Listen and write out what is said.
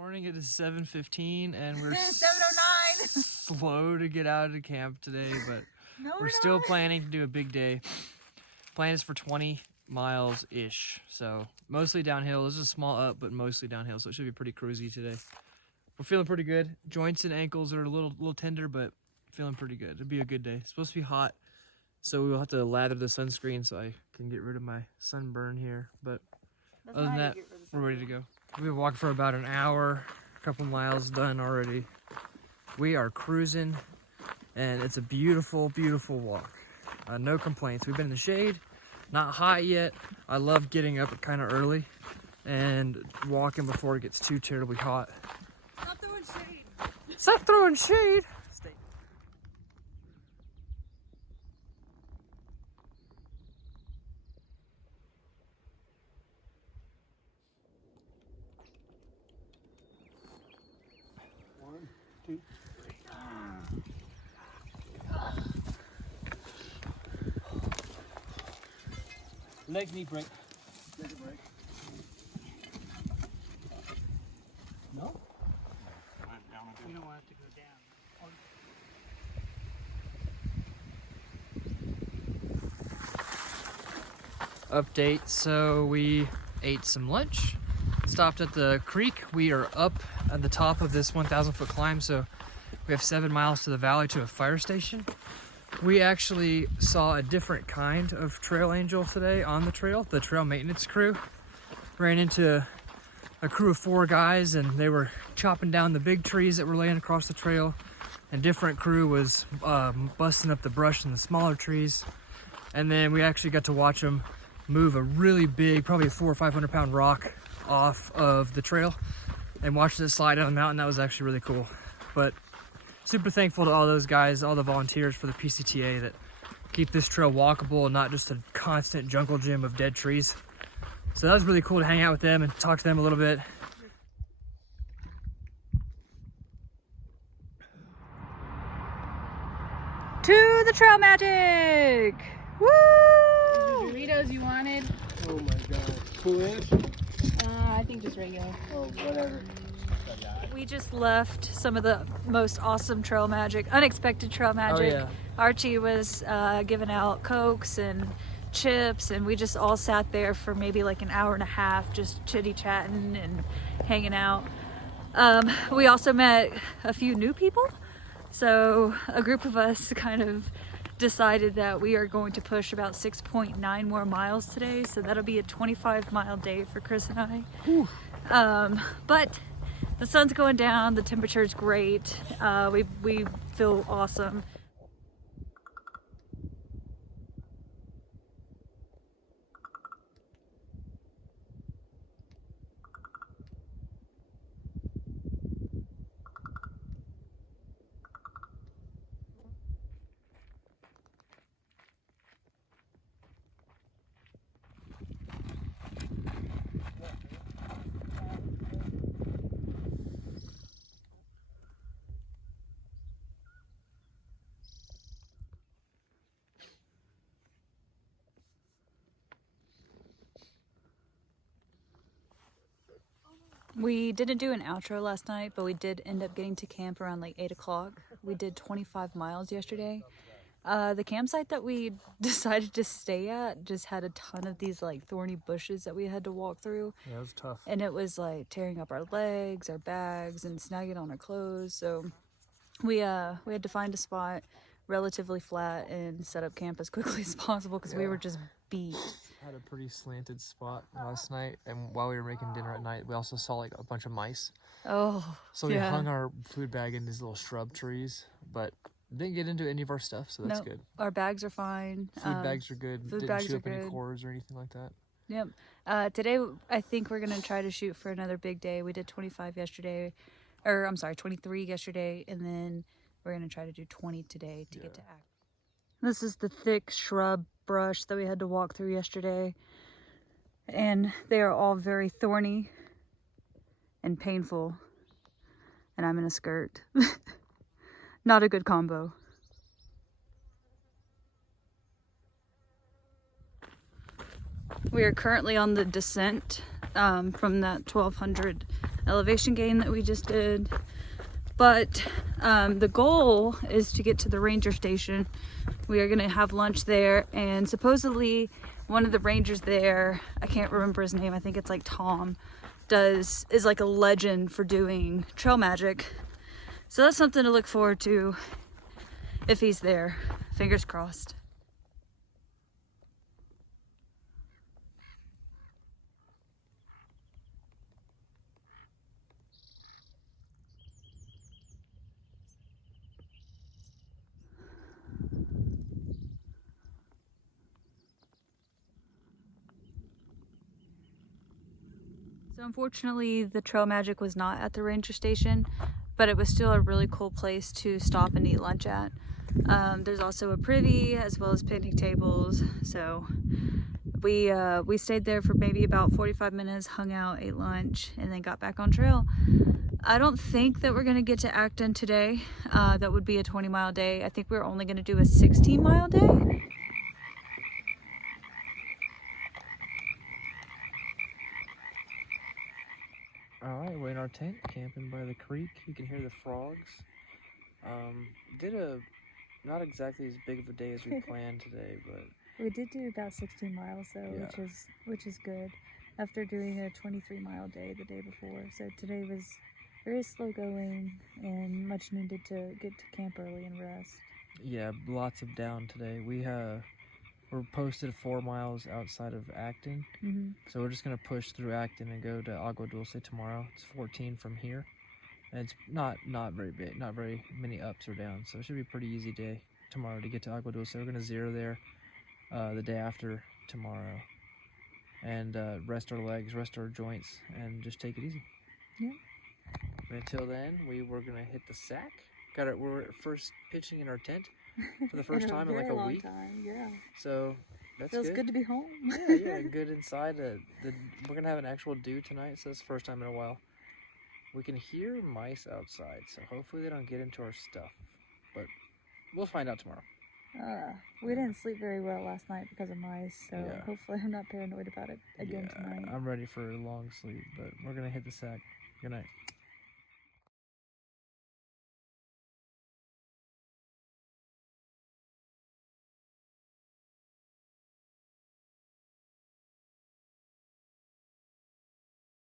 Morning, it is 7:15 and we're 7:09. slow to get out of camp today, but No, we're still planning to do a big day. Plan is for 20 miles-ish, so mostly downhill. This is a small up, but mostly downhill, so it should be pretty cruisy today. We're feeling pretty good. Joints and ankles are a little tender, but feeling pretty good. It'll be a good day. It's supposed to be hot, so we will have to lather the sunscreen so I can get rid of my sunburn here, but other than that, we're ready to go. We've been walking for about an hour, a couple miles done already. We are cruising, and it's a beautiful, beautiful walk. No complaints. We've been in the shade, not hot yet. I love getting up kind of early and walking before it gets too terribly hot. Stop throwing shade. Stop throwing shade! Stay. One, two, three. Leg knee break. Leg break. No? You don't want it to go down. Update, so we ate some lunch, stopped at the creek. We are up at the top of this 1,000-foot climb, so we have 7 miles to the valley to a fire station. We actually saw a different kind of trail angel today on the trail. The trail maintenance crew ran into a crew of 4 guys, and they were chopping down the big trees that were laying across the trail. A different crew was busting up the brush in the smaller trees. And then we actually got to watch them move a really big, probably a 400 or 500 pound rock off of the trail and watching it slide down the mountain. That was actually really cool. But super thankful to all those guys, all the volunteers for the PCTA that keep this trail walkable and not just a constant jungle gym of dead trees. So that was really cool to hang out with them and talk to them a little bit. To the trail magic! Woo! Burritos you wanted? Oh my god. Cool Ranch? I think just regular. Oh, whatever. We just left some of the most awesome trail magic, unexpected trail magic. Oh, yeah. Archie was giving out Cokes and chips, and we just all sat there for maybe like an hour and a half just chitty-chatting and hanging out. We also met a few new people, so a group of us kind of decided that we are going to push about 6.9 more miles today, so that'll be a 25-mile day for Chris and I. But the sun's going down, the temperature's great, we feel awesome. We didn't do an outro last night, but we did end up getting to camp around like 8 o'clock. We did 25 miles yesterday. The campsite that we decided to stay at just had a ton of these like thorny bushes that we had to walk through. Yeah, it was tough. And it was like tearing up our legs, our bags, and snagging on our clothes. So we had to find a spot relatively flat and set up camp as quickly as possible because we were just beat. Had a pretty slanted spot last night, and while we were making dinner at night, we also saw like a bunch of mice. Oh, So we yeah. hung our food bag in these little shrub trees, but didn't get into any of our stuff, so that's Nope. good. Our bags are fine. Food bags are good. food Didn't bags chew are up any good. cords or anything like that. Yep. Today, I think we're going to try to shoot for another big day. We did 25 yesterday, or I'm sorry, 23 yesterday, and then we're going to try to do 20 today to get to act. This is the thick shrub brush that we had to walk through yesterday, and they are all very thorny and painful, and I'm in a skirt. Not a good combo. We are currently on the descent from that 1200 elevation gain that we just did. But the goal is to get to the ranger station. We are gonna have lunch there, and supposedly one of the rangers there, I can't remember his name, I think it's like Tom, is like a legend for doing trail magic. So that's something to look forward to if he's there. Fingers crossed. So unfortunately, the trail magic was not at the ranger station, but it was still a really cool place to stop and eat lunch at. There's also a privy as well as picnic tables. So we stayed there for maybe about 45 minutes, hung out, ate lunch, and then got back on trail. I don't think that we're gonna get to Acton today. That would be a 20-mile day. I think we're only gonna do a 16-mile day. Alright, we're in our tent, camping by the creek. You can hear the frogs. Did not exactly as big of a day as we planned today, but We did do about 16 miles though, Yeah. which is good after doing a 23-mile day the day before. So today was very slow going and much needed to get to camp early and rest. yeah, lots of down today. We're posted 4 miles outside of Acton, so we're just gonna push through Acton and go to Agua Dulce tomorrow. It's 14 from here, and it's not very big, not very many ups or downs, so it should be a pretty easy day tomorrow to get to Agua Dulce. We're gonna zero there the day after tomorrow, and rest our legs, rest our joints, and just take it easy. Yeah. But until then, we're gonna hit the sack. We're first pitching in our tent for the first time in like a week. Yeah. So that's Feels good to be home. yeah, good inside. We're gonna have an actual dew tonight, so it's the first time in a while. We can hear mice outside, so hopefully they don't get into our stuff. But we'll find out tomorrow. We didn't sleep very well last night because of mice, so Yeah. hopefully I'm not paranoid about it again tonight. I'm ready for a long sleep, but we're gonna hit the sack. Good night.